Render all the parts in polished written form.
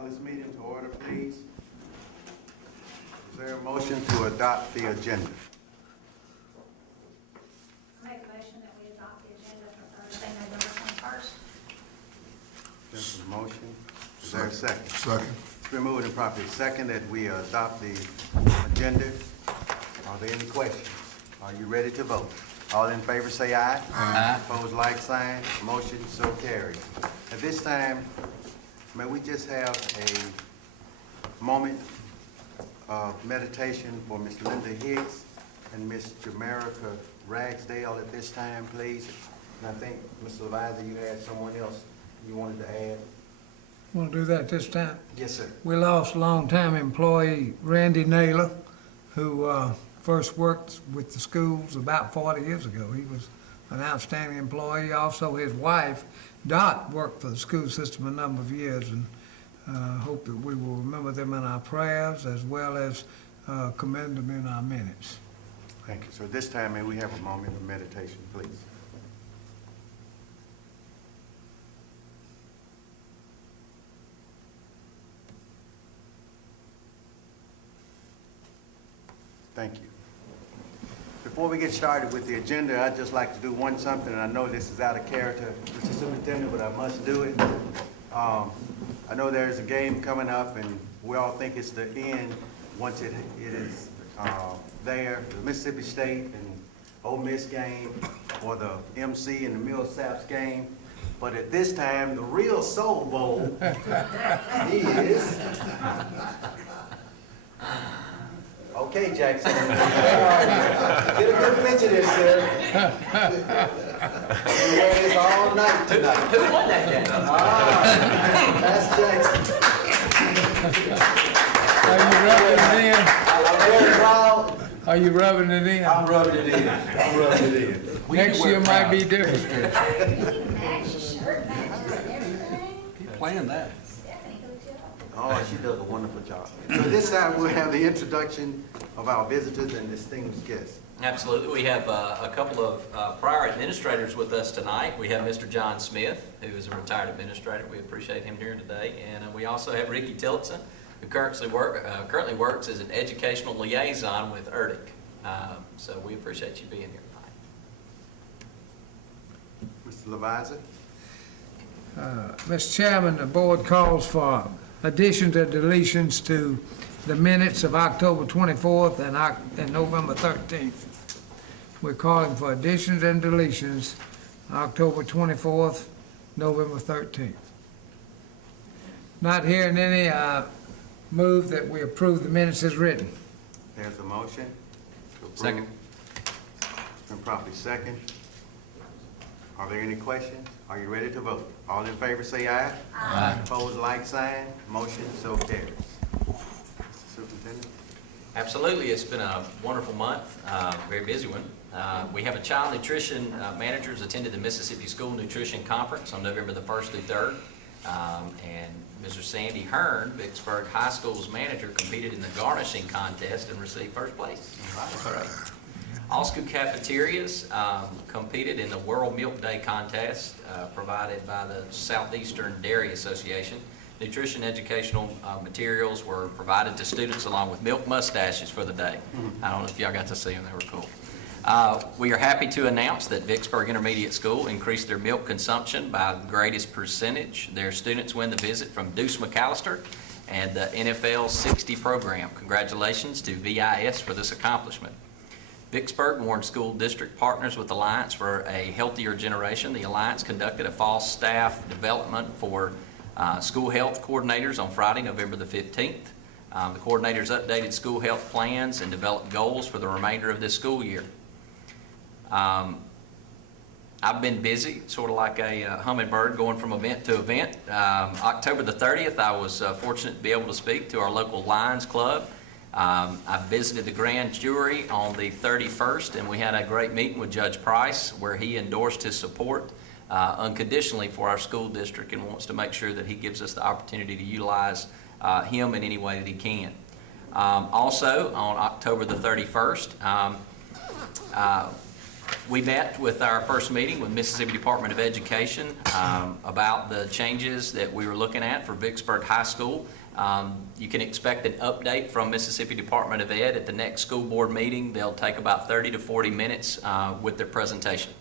Call this meeting to order, please. Is there a motion to adopt the agenda? I make a motion that we adopt the agenda for Thursday, November 21st. There's a motion. Is there a second? Second. It's been moved and properly second that we adopt the agenda. Are there any questions? Are you ready to vote? All in favor say aye. Aye. Opposed, like sign. Motion so carried. At this time, may we just have a moment of meditation for Ms. Linda Hicks and Ms. Jamerica Ragsdale at this time, please? And I think, Mr. Leviza, you had someone else you wanted to add? Want to do that this time? Yes, sir. We lost longtime employee Randy Naylor, who first worked with the schools about 40 years ago. He was an outstanding employee. Also, his wife, Dot, worked for the school system a number of years, and hope that we will remember them in our prayers as well as commend them in our minutes. Thank you. So this time, may we have a moment of meditation, please? Thank you. Before we get started with the agenda, I'd just like to do something, and I know this is out of character, Mr. Superintendent, but I must do it. I know there's a game coming up, and we all think it's the end once it is there, the Mississippi State and Ole Miss game, or the MC and the Millsaps game. But at this time, the real Soul Bowl is... Okay, Jackson. Get a good picture of this, sir. We wear this all night tonight. Who won that game? That's Jackson. Are you rubbing it in? I'm very proud. Are you rubbing it in? I'm rubbing it in. I'm rubbing it in. Next year might be different. Matches, shirt matches, everything. Keep playing that. Stephanie, good job. Oh, she does a wonderful job. So this time we'll have the introduction of our visitors and distinguished guests. Absolutely. We have a couple of prior administrators with us tonight. We have Mr. John Smith, who is a retired administrator. We appreciate him here today. And we also have Ricky Tillotson, who currently works as an educational liaison with ERDIC. So we appreciate you being here tonight. Mr. Leviza? Mr. Chairman, the board calls for additions and deletions to the minutes of October 24th and November 13th. We're calling for additions and deletions October 24th, November 13th. Not hearing any, move that we approve the minutes as written. There's a motion to approve. Second. It's been properly second. Are there any questions? Are you ready to vote? All in favor say aye. Aye. Opposed, like sign. Motion so carries. Mr. Superintendent? Absolutely. It's been a wonderful month, very busy one. We have a child nutrition managers attended the Mississippi School Nutrition Conference on November the 1st through 3rd. And Mr. Sandy Hearn, Vicksburg High School's manager, competed in the garnishing contest and received first place. All right. All school cafeterias competed in the World Milk Day contest provided by the Southeastern Dairy Association. Nutrition educational materials were provided to students along with milk mustaches for the day. I don't know if y'all got to see them, they were cool. We are happy to announce that Vicksburg Intermediate School increased their milk consumption by the greatest percentage. Their students win the visit from Deuce McAllister and the NFL 60 program. Congratulations to VIS for this accomplishment. Vicksburg Warren School District partners with Alliance for a Healthier Generation. The Alliance conducted a fall staff development for school health coordinators on Friday, November the 15th. The coordinators updated school health plans and developed goals for the remainder of this school year. I've been busy, sort of like a hummingbird going from event to event. October the 30th, I was fortunate to be able to speak to our local Lions Club. I visited the grand jury on the 31st, and we had a great meeting with Judge Price where he endorsed his support unconditionally for our school district and wants to make sure that he gives us the opportunity to utilize him in any way that he can. Also, on October the 31st, We met with our first meeting with Mississippi Department of Education about the changes that we were looking at for Vicksburg High School. You can expect an update from Mississippi Department of Ed at the next school board meeting. They'll take about 30 to 40 minutes with their presentation.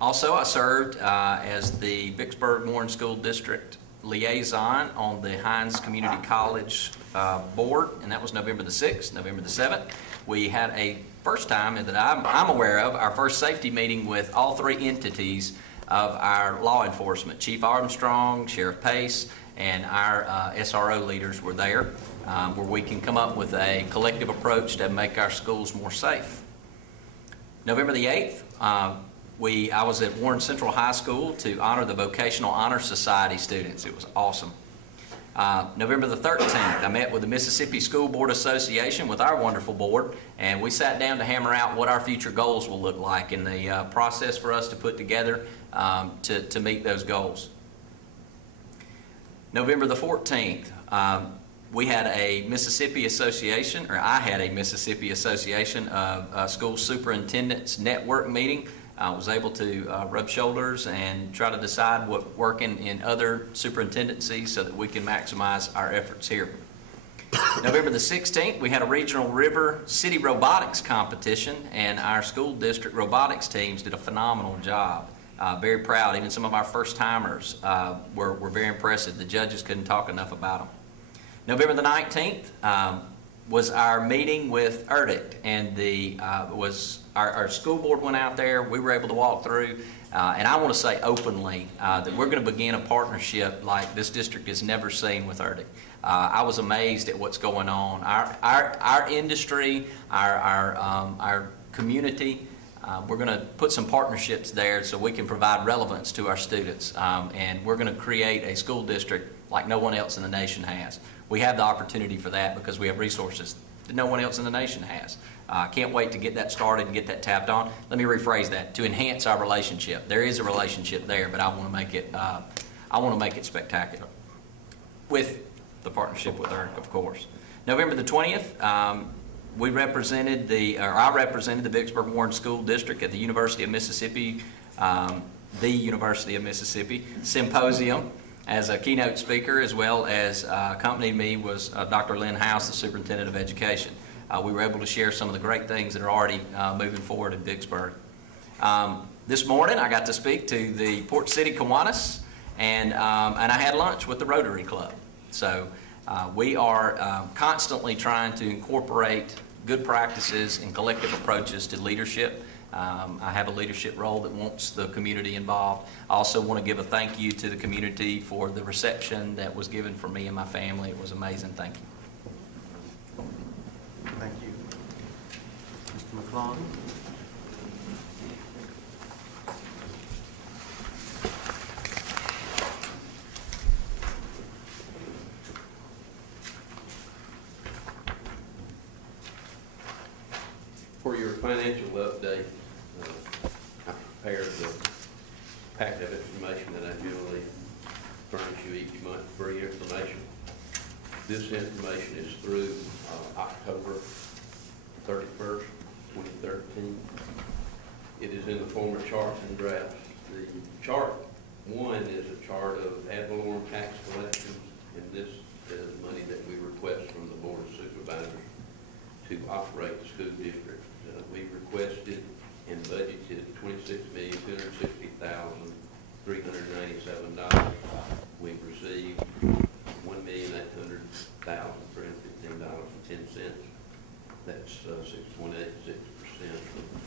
Also, I served as the Vicksburg Warren School District liaison on the Hines Community College board, and that was November the 6th, November the 7th. We had a first time that I'm aware of, our first safety meeting with all three entities of our law enforcement. Chief Armstrong, Sheriff Pace, and our SRO leaders were there, where we can come up with a collective approach to make our schools more safe. November the 8th, I was at Warren Central High School to honor the Vocational Honor Society students. It was awesome. November the 13th, I met with the Mississippi School Board Association with our wonderful board, and we sat down to hammer out what our future goals will look like in the process for us to put together to meet those goals. November the 14th, we had a Mississippi Association, or I had a Mississippi Association of School Superintendents Network meeting. I was able to rub shoulders and try to decide what working in other superintendencies so that we can maximize our efforts here. November the 16th, we had a regional river city robotics competition, and our school district robotics teams did a phenomenal job. Very proud. Even some of our first-timers were very impressive. The judges couldn't talk enough about them. November the 19th was our meeting with ERDIC, and our school board went out there. We were able to walk through, and I want to say openly that we're going to begin a partnership like this district has never seen with ERDIC. I was amazed at what's going on. Our industry, our community, we're going to put some partnerships there so we can provide relevance to our students, and we're going to create a school district like no one else in the nation has. We have the opportunity for that because we have resources that no one else in the nation has. Can't wait to get that started and get that tapped on. Let me rephrase that, to enhance our relationship. There is a relationship there, but I want to make it spectacular with the partnership with ERDIC, of course. November the 20th, I represented the Vicksburg Warren School District at the University of Mississippi, Symposium as a keynote speaker, as well as accompanied me was Dr. Lynn House, the Superintendent of Education. We were able to share some of the great things that are already moving forward in Vicksburg. This morning, I got to speak to the Port City Kiwanis, and I had lunch with the Rotary Club. So we are constantly trying to incorporate good practices and collective approaches to leadership. I have a leadership role that wants the community involved. I also want to give a thank you to the community for the reception that was given for me and my family. It was amazing. Thank you. Thank you. Mr. McClung? For your financial update, I prepared the packet of information that I generally furnish you each month, free information. This information is through October 31st, 2013. It is in the form of charts and graphs. The chart one is a chart of ad valorem tax collections, and this is money that we request from the Board of Supervisors to operate the school district. We requested and budgeted $26,260,397. We've received $1,800,315.10. That's 6.86% of the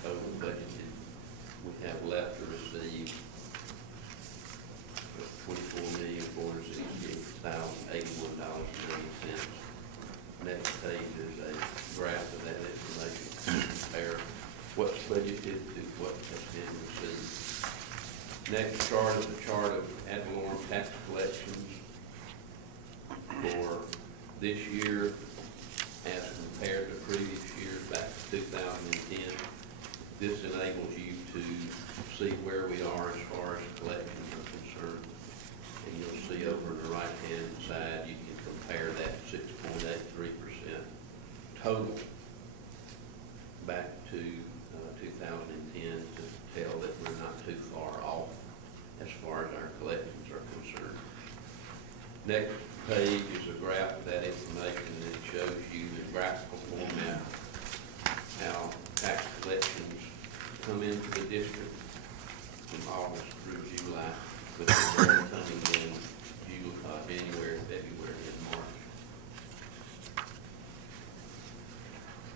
total budgeted. We have left to receive $24,468,081.90. Next page is a graph of that information to compare what's budgeted to what has been received. Next chart is a chart of ad valorem tax collections for this year as compared to previous years back to 2010. This enables you to see where we are as far as collections are concerned. And you'll see over on the right-hand side, you can compare that 6.83% total back to 2010. Next page is a graph of that information, and it shows you in graphical format how tax collections come into the district from August through July, but they're coming in January, February, and March.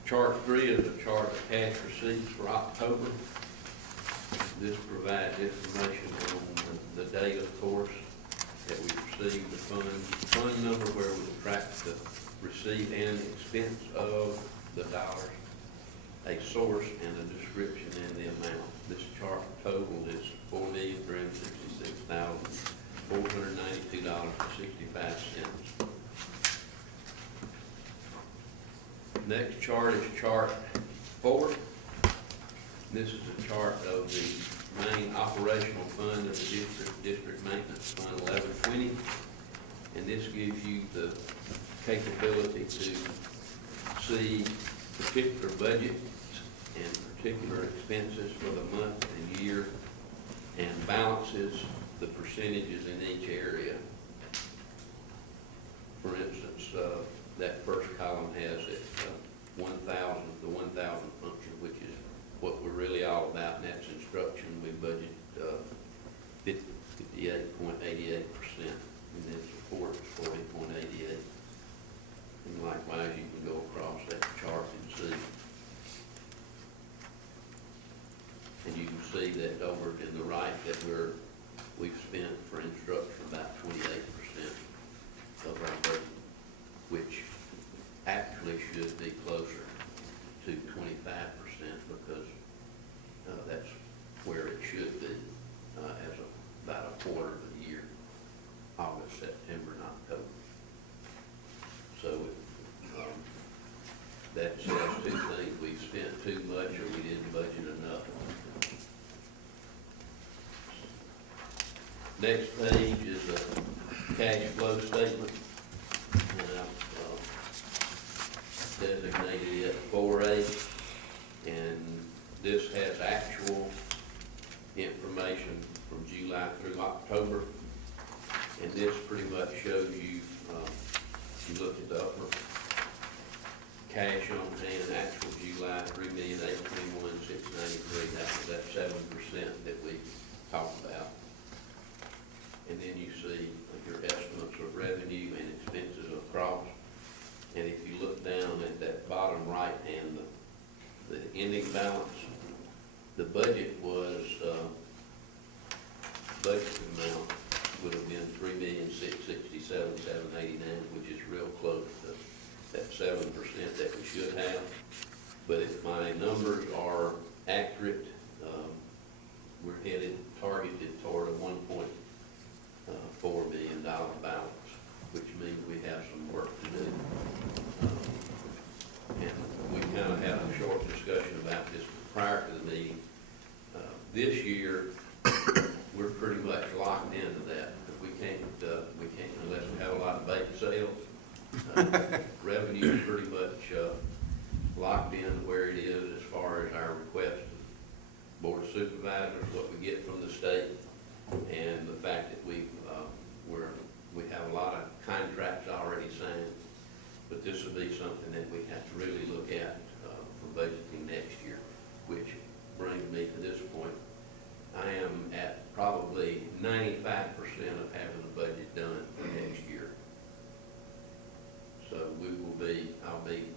Chart 3 is a chart of cash receipts for October. This provides information on the date, of course, that we received the fund number where we track the receipt and expense of the dollars, a source and a description and the amount. This chart total is $4,366,492.65. Next chart is chart 4. This is a chart of the main operational fund of the district maintenance fund 1120. And this gives you the capability to see particular budgets and particular expenses for the month and year, and balances the percentages in each area. For instance, that first column has it 1,000, the 1,000 function, which is what we're really all about, and that's instruction. We budget 58.88%, and then support is 40.88. And likewise, you can go across that chart and see. And you can see that over to the right that we've spent for instruction about 28% of our budget, which actually should be closer to 25% because that's where it should be as about a quarter of the year, August, September, and October. So that says two things: we spent too much or we didn't budget enough. Next page is a cash flow statement, and I've designated it 4A, and this has actual information from July through October, and this pretty much shows you, if you look at the upper, cash on hand, actual July, $3,821,693. That was that 7% that we talked about. And then you see your estimates of revenue and expenses across. And if you look down at that bottom right hand, the ending balance, the budget was, budget amount would have been $3,667,789, which is real close to that 7% that we should have. But if my numbers are accurate, we're headed, targeted toward a $1.4 billion balance, which means we have some work to do. And we kind of had a short discussion about this prior to the meeting. This year, we're pretty much locked into that. We can't unless we have a lot of bake sales. Revenue is pretty much locked in where it is as far as our request to Board of Supervisors, what we get from the state, and the fact that we have a lot of contracts already signed. But this will be something that we have to really look at for budgeting next year, which brings me to this point. I am at probably 95% of having the budget done for next year. So I'll be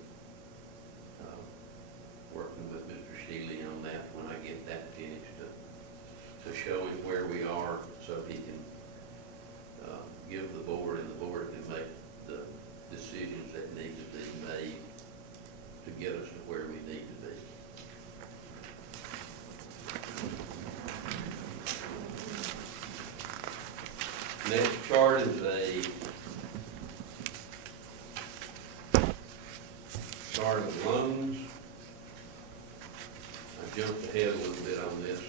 working with Mr. Shealy on that when I get that finished to show him where we are so he can give the board, and the board can make the decisions that need to be made to get us to where we need to be. Next chart is a chart of loans. I jumped ahead a little bit on this.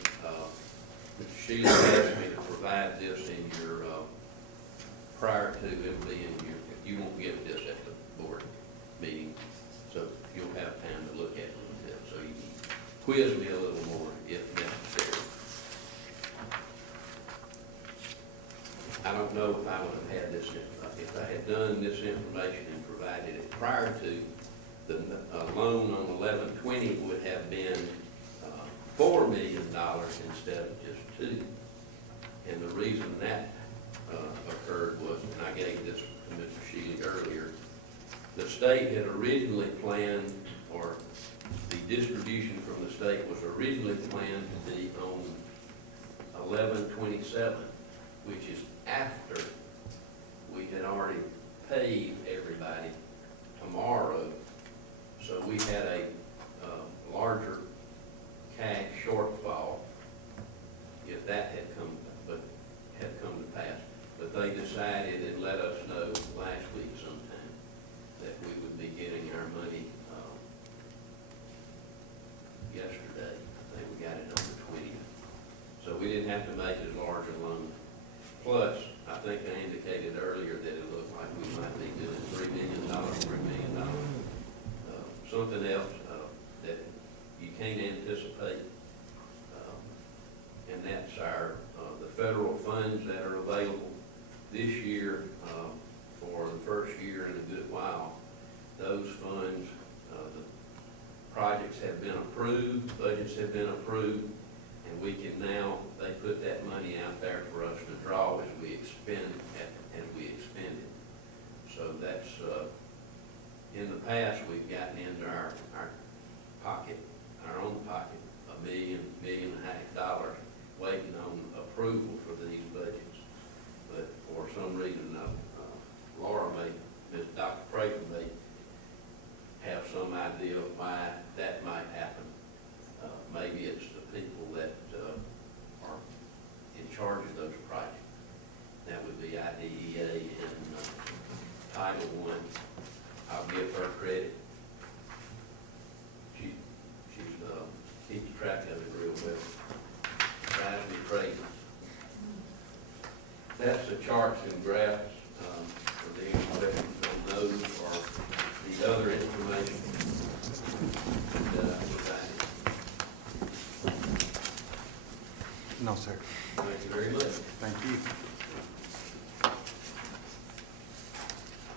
Mr. Shealy asked me to provide this in your, prior to it being your, you won't get this at the board meeting, so you'll have time to look at it a bit, so you can quiz me a little more if necessary. I don't know if I would have had this, if I had done this information and provided it prior to, the loan on 1120 would have been $4 million instead of just $2 million. And the reason that occurred was, and I gave this to Mr. Shealy earlier, the state had originally planned, or the distribution from the state was originally planned to be on 11/27, which is after we had already paid everybody tomorrow. So we had a larger cash shortfall if that had come to pass. But they decided and let us know last week sometime that we would be getting our money yesterday. I think we got it on the 20th. So we didn't have to make as large a loan. Plus, I think I indicated earlier that it looked like we might be doing $3 million, something else that you can't anticipate. And that's the federal funds that are available this year for the first year in a good while. Those funds, the projects have been approved, budgets have been approved, and we can now, they put that money out there for us to draw as we expend it. So that's, in the past, we've gotten into our pocket, our own pocket, $1 million, $1.5 million waiting on approval for these budgets. But for some reason, Laura Dr. Creighton may have some idea of why that might happen. Maybe it's the people that are in charge of those projects. That would be IDEA and Title I. I'll give her credit. She keeps track of it real well. Drives me crazy. That's the charts and graphs for the questions on those or the other information that I provided. No, sir. Thank you very much. Thank you.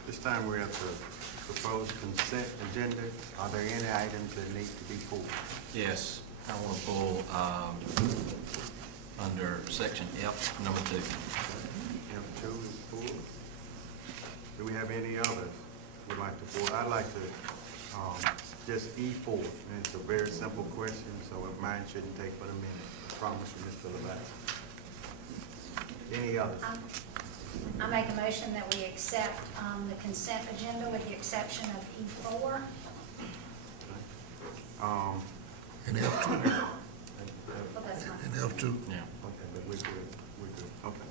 This time we're at the proposed consent agenda. Are there any items that need to be pulled? Yes, I want to pull under section F, number 2. F2 is pulled. Do we have any others we'd like to pull? I'd like to just E4. And it's a very simple question, so mine shouldn't take but a minute. I promise you, Mr. Levack. Any others? I make a motion that we accept the consent agenda with the exception of E4. And F2. Well, that's fine. And F2. Yeah. Okay, but we're good, Okay.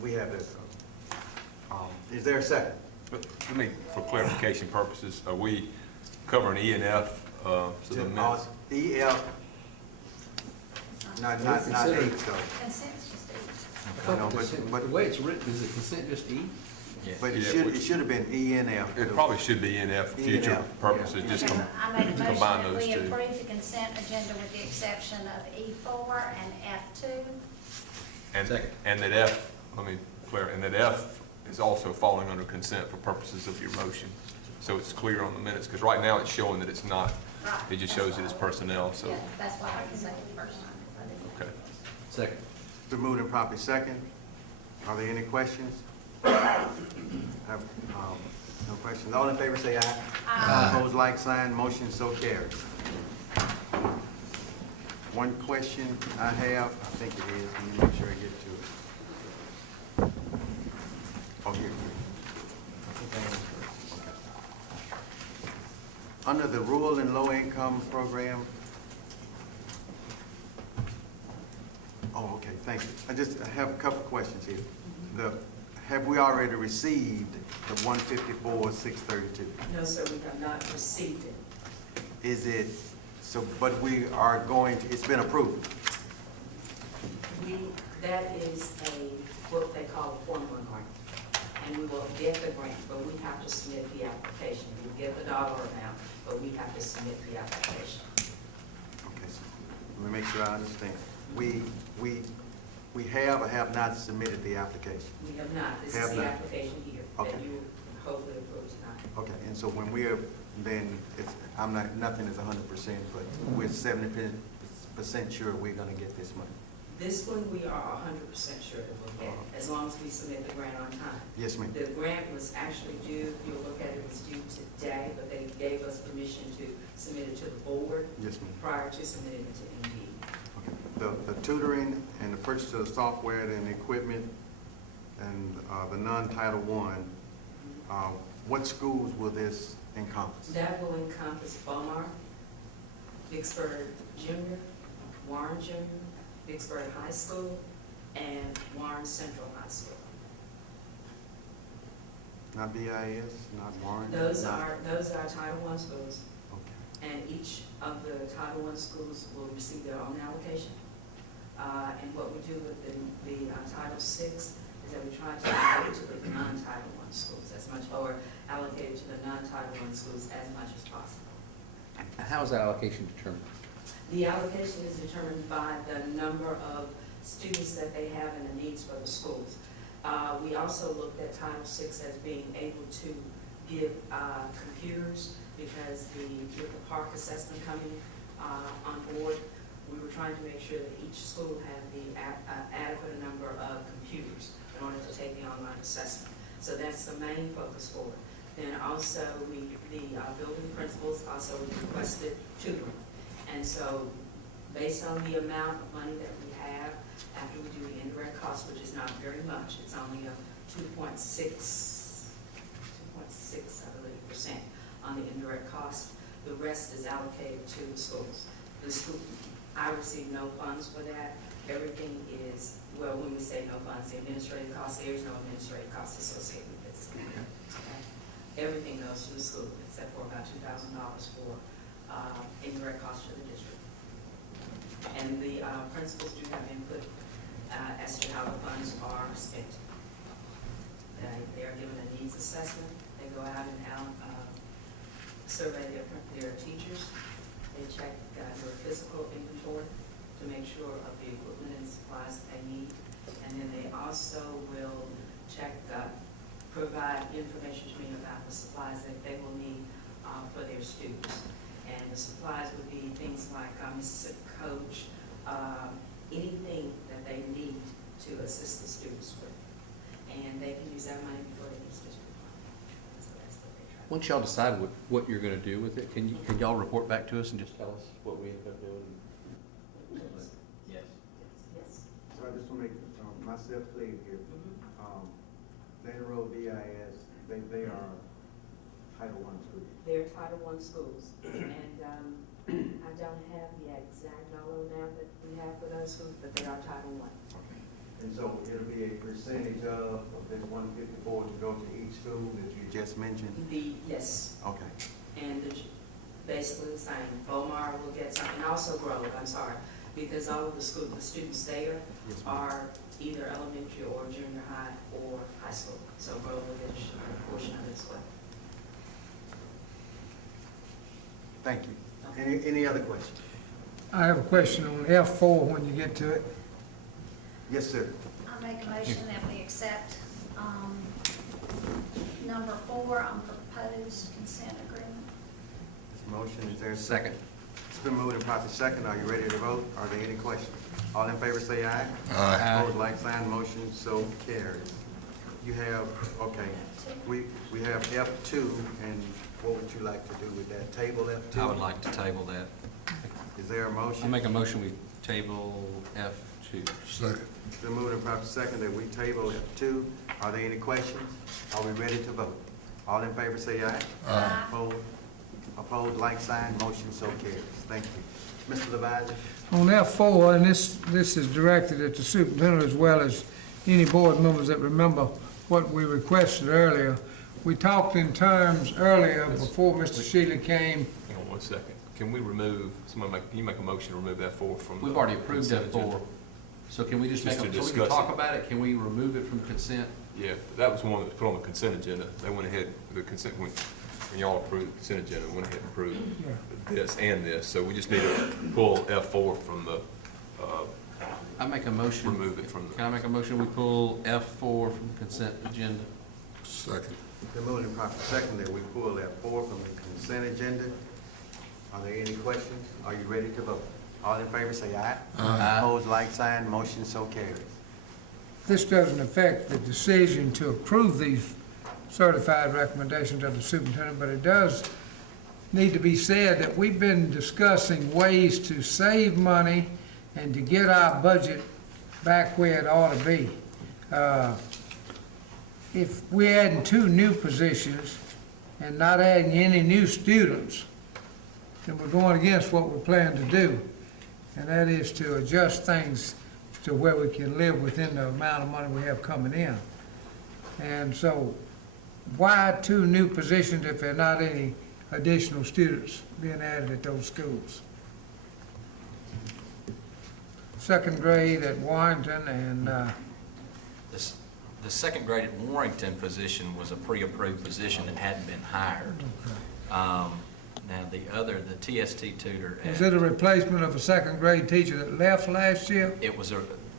We have that. Is there a second? But let me, for clarification purposes, are we covering E and F? So the minutes? E, F, not 8, though. Consent's just E. I know, but The way it's written, is it consent just E? Yeah. But Yeah, it should have been E and F. It probably should be E and F for E and future F, purposes, just Okay, I make a motion combine that those we two. approve the consent agenda with the exception of E4 and F2. And, Second. and that F, let me clarify, and that F is also falling under consent for purposes of your motion. So it's clear on the minutes, because right now it's showing that it's not. Right. It just shows it as personnel, so, Yeah, that's why I can say it first time. okay. Second. Been moved and properly second. Are there any questions? Have, no questions. All in favor say aye. Aye. Opposed, like sign. Motion so carries. One question I have, I think it is, let me make sure I get to it. Oh, here. I think I answered it. Okay. Under the rural and low income program. Oh, okay, thank you. I have a couple questions here. Have we already received the 154,632? No, sir, we have not received it. Is it, so, but we are going to, it's been approved? That is what they call a formula grant. And we will get the grant, but we have to submit the application. We get the dollar amount, but we have to submit the application. Okay, so let me make sure I understand. we have or have not submitted the application? We have not. This Have is the not. application here that Okay. you hopefully approve tonight. Okay, and so when we're, then it's, I'm not, nothing is 100%, but we're 70% sure we're gonna get this money. This one, we are 100% sure that we'll get, as long as we submit the grant on time. Yes, ma'am. The grant was actually due, if you'll look at it, it was due today, but they gave us permission to submit it to the board Yes, ma'am. prior to submitting it to MD. The tutoring and the purchase of the software and equipment and the non-Title I, what schools will this encompass? That will encompass Beaumont, Vicksburg Junior, Warren Junior, Vicksburg High School, and Warren Central High School. Not BIS, not Warren? Those not- are Title I schools, Okay. and each of the Title I schools will receive their own allocation. And what we do with the Title VI is that we try to allocate to the non-Title I schools as much, or allocate to the non-Title I schools as much as possible. How is that allocation determined? The allocation is determined by the number of students that they have and the needs for the schools. We also looked at Title VI as being able to give computers, because with the park assessment coming on board, we were trying to make sure that each school had the adequate number of computers in order to take the online assessment. So that's the main focus for it. Then also, the building principals also requested tutoring. And so, based on the amount of money that we have, after we do the indirect cost, which is not very much, it's only a 2.6, I believe, percent on the indirect cost. The rest is allocated to the schools. The school, I receive no funds for that. Everything is, well, when we say no funds, the administrative costs, there's no administrative costs associated with this. Okay? Everything goes to the school, except for about $2,000 for indirect costs to the district. And the principals do have input as to how the funds are spent. They are given a needs assessment. They go out and survey their teachers. They check their physical inventory to make sure of the equipment and supplies that they need. And then they also will check, provide information to me about the supplies that they will need for their students. And the supplies would be things like Mississippi Coach, anything that they need to assist the students with. And they can use that money before they use district money. So that's what they try. Once y'all decide what you're gonna do with it, can y'all report back to us and just tell us what we end up doing? Yes. Yes. So I just want to make myself clear here. Dana Road BIS, they are Title I schools. They're Title I schools, and I don't have the exact dollar amount that we have for those schools, but they are Title I. And so it'll be a percentage of this 154 to go to each school that you just mentioned? Yes, Okay. and basically the same. Beaumont will get some, and also Grove, I'm sorry, because all of the students there Yes, ma'am. are either elementary or junior high or high school. So Grove will get a portion of it as well. Thank you. Any other questions? I have a question on F4 when you get to it. Yes, sir. I make a motion that we accept number 4 on proposed consent agreement. This motion, is there a Second. It's been moved and properly second. Are you ready to vote? Are there any questions? All in favor say aye. Aye. Opposed, like sign, motion so carries. You have, okay, we have F2, and what would you like to do with that? Table F2? I would like to table that. Is there a motion? I make a motion we table F2. Second. It's been moved and properly second that we table F2. Are there any questions? Are we ready to vote? All in favor say aye. Aye. Opposed, like sign, motion so carries. Thank you. Mr. Levisey? On F4, and this is directed at the superintendent as well as any board members that remember what we requested earlier. We talked in terms earlier, before Mr. Shealy came, Hang on one second. Can we remove, can you make a motion to remove F4 from the? We've already approved consent agenda? F4. So can we just make, Just to so we can discuss talk it. about it? Can we remove it from consent? Yeah, that was one that was put on the consent agenda. They went ahead, the consent, when y'all approved the consent agenda, went ahead and approved this and this. So we just need to pull F4 from the, I make a motion. remove it from the. Can I make a motion, we pull F4 from the consent agenda? Second. Been moved and properly second that we pull that 4 from the consent agenda. Are there any questions? Are you ready to vote? All in favor, say aye. Aye. Opposed, like sign, motion so carries. This doesn't affect the decision to approve these certified recommendations of the superintendent, but it does need to be said that we've been discussing ways to save money and to get our budget back where it ought to be. If we're adding 2 new positions and not adding any new students, then we're going against what we plan to do. And that is to adjust things to where we can live within the amount of money we have coming in. And so, why 2 new positions if there are not any additional students being added at those schools? Second grade at Warrington and, The second grade at Warrington position was a pre-approved position that hadn't been hired. Now, the TST tutor. is it a replacement of a second grade teacher that left last year? It was,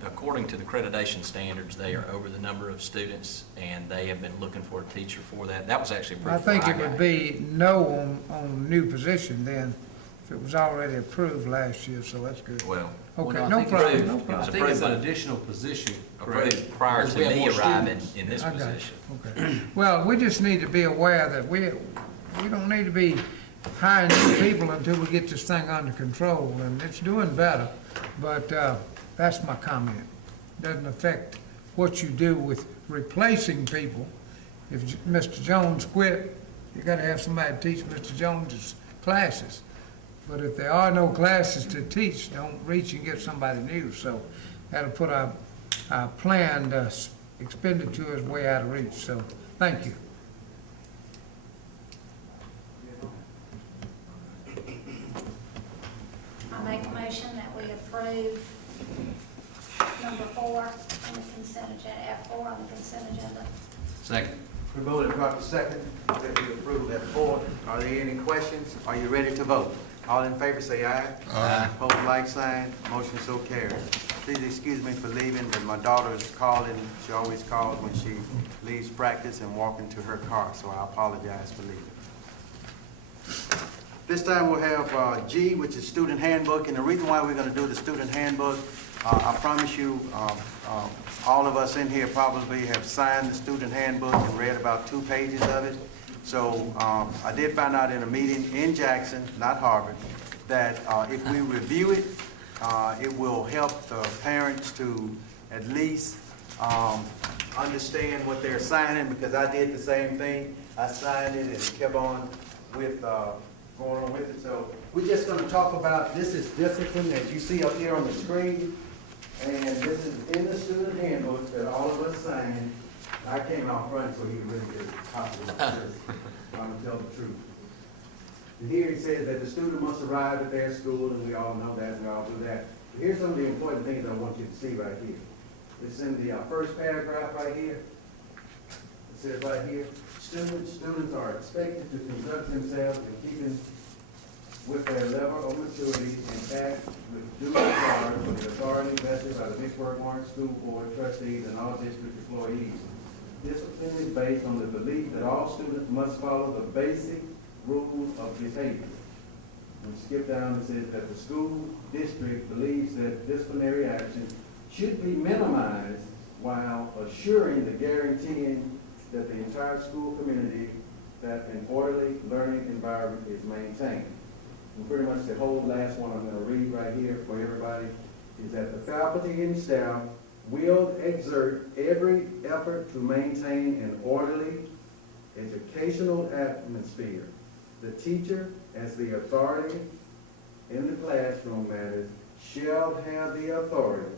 according to the accreditation standards, they are over the number of students, and they have been looking for a teacher for that. That was actually I approved. think it would be no on new position then, if it was already approved last year, so that's good. Well, Okay, Well, no I think problem, it's- no It was problem. I think it's an approved by- additional position. approved prior Because to we have me more arriving students. in this I got you. position. Okay. Well, we just need to be aware that we don't need to be hiring new people until we get this thing under control, and it's doing better. But that's my comment. Doesn't affect what you do with replacing people. If Mr. Jones quit, you gotta have somebody to teach Mr. Jones's classes. But if there are no classes to teach, don't reach and get somebody new. So that'll put our planned expenditures way out of reach. So, thank you. I make a motion that we approve number 4 on the consent agenda, F4 on the consent agenda. Second. We moved and properly second that we approve that 4. Are there any questions? Are you ready to vote? All in favor, say aye. Aye. Opposed, like sign, motion so carries. Please excuse me for leaving, but my daughter is calling. She always calls when she leaves practice and walking to her car, so I apologize for leaving. This time we'll have G, which is student handbook, and the reason why we're gonna do the student handbook, I promise you, all of us in here probably have signed the student handbook and read about 2 pages of it. So I did find out in a meeting in Jackson, not Harvard, that if we review it, it will help the parents to at least understand what they're signing, because I did the same thing. I signed it and kept on with going on with it. So we're just gonna talk about, this is discipline, as you see up here on the screen. And this is in the student handbook that all of us signed. I came out front so he could really get a copy of this, trying to tell the truth. And here it says that the student must arrive at their school, and we all know that, we all do that. Here's some of the important things I want you to see right here. It's in the first paragraph right here. It says right here, students are expected to conduct themselves in keeping with their level of maturity and act with due regard for the authority vested by the Vicksburg Warren School Board trustees and all district employees. Discipline is based on the belief that all students must follow the basic rules of behavior. We skip down and says that the school district believes that disciplinary action should be minimized while assuring the guaranteeing that the entire school community that an orderly learning environment is maintained. And pretty much the whole last one I'm going to read right here for everybody is that the faculty and staff will exert every effort to maintain an orderly educational atmosphere. The teacher, as the authority in the classroom matters, shall have the authority,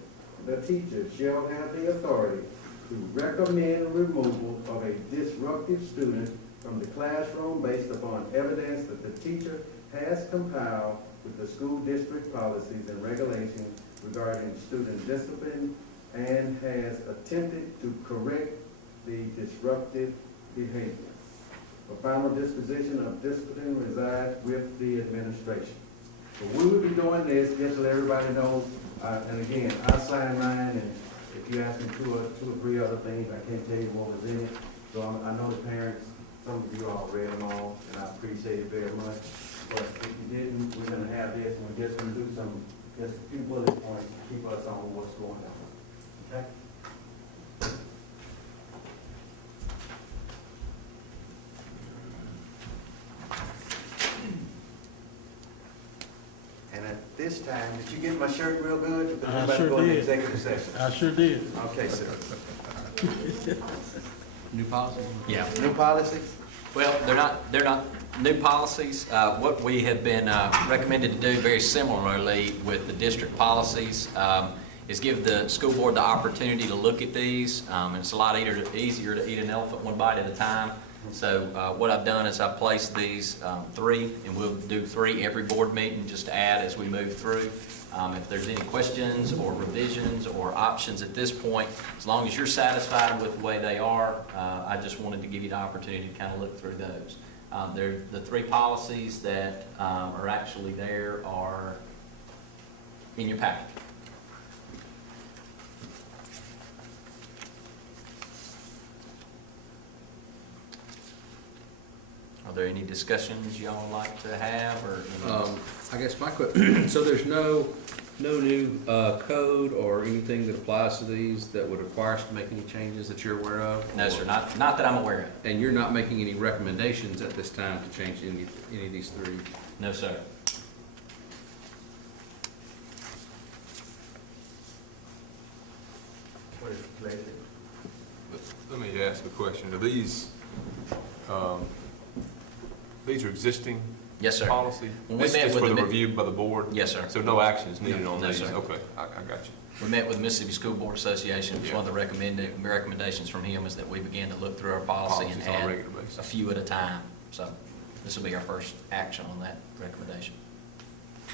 the teacher shall have the authority to recommend removal of a disruptive student from the classroom based upon evidence that the teacher has compiled with the school district policies and regulations regarding student discipline and has attempted to correct the disruptive behavior. The final disposition of discipline resides with the administration. But we will be doing this, just so everybody knows, and again, I signed mine, and if you ask me two or three other things, I can't tell you what was in it. So I know the parents, some of you all read them all, and I appreciate it very much. But if you didn't, we're gonna have this, and we're just gonna do just a few bullet points to keep us on what's going on. Okay? And at this time, did you get my shirt real good? Because we're about to sure go into did. executive session. I sure did. Okay, sir. New policy? Yeah. New policy? Well, they're not new policies. What we have been recommended to do very similarly with the district policies is give the school board the opportunity to look at these. And it's a lot easier to eat an elephant one bite at a time. So what I've done is I've placed these three, and we'll do three every board meeting just to add as we move through. If there's any questions or revisions or options at this point, as long as you're satisfied with the way they are, I just wanted to give you the opportunity to kind of look through those. The three policies that are actually there are in your packet. Are there any discussions y'all would like to have, or? I guess my question, so there's no new code or anything that applies to these that would require us to make any changes that you're aware of? No, sir, not that I'm aware of. And you're not making any recommendations at this time to change any of these three? No, sir. What is the pleasure? Let me ask a question. Are these are existing Yes, sir. policy? When we This met is with for the the mi- review by the board? Yes, sir. So no action is needed on No, these? sir. Okay, I got you. We met with Mississippi School Board Association. One of the recommendations from him is that we begin to look through our policy and Policies on a add regular basis. a few at a time. So this will be our first action on that recommendation.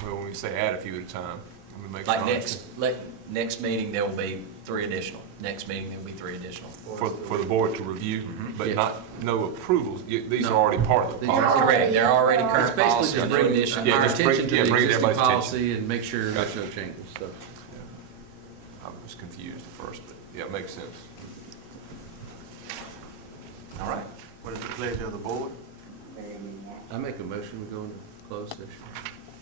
Well, when we say add a few at a time, let me make Like sure. next meeting, there will be 3 additional. Next meeting, there will be 3 additional. For the board to review, but Yeah. no approvals. These are No. already part of the These are policy. Correct, they're already It's current basically policy, just new bring addition. Yeah, our just bring- attention to yeah, the bring it to existing everybody's policy and make sure there's Gotcha. no changes, so. I was confused at first, but yeah, it makes sense. All right. What is the pleasure of the board? I make a motion, we go into closed session.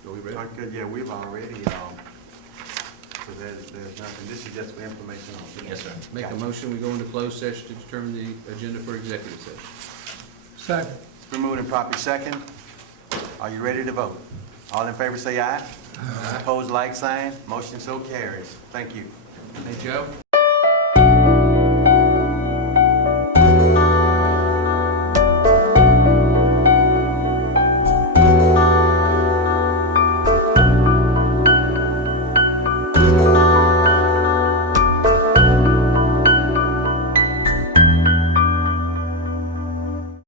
Are we ready? Okay, yeah, we've already, so there's nothing, this is just for information on. Yes, sir. Make a Gotcha. motion, we go into closed session to determine the agenda for executive session. Second. It's been moved and properly second. Are you ready to vote? All in favor say aye. Opposed, like sign. Motion so carries. Thank you. Hey, Joe?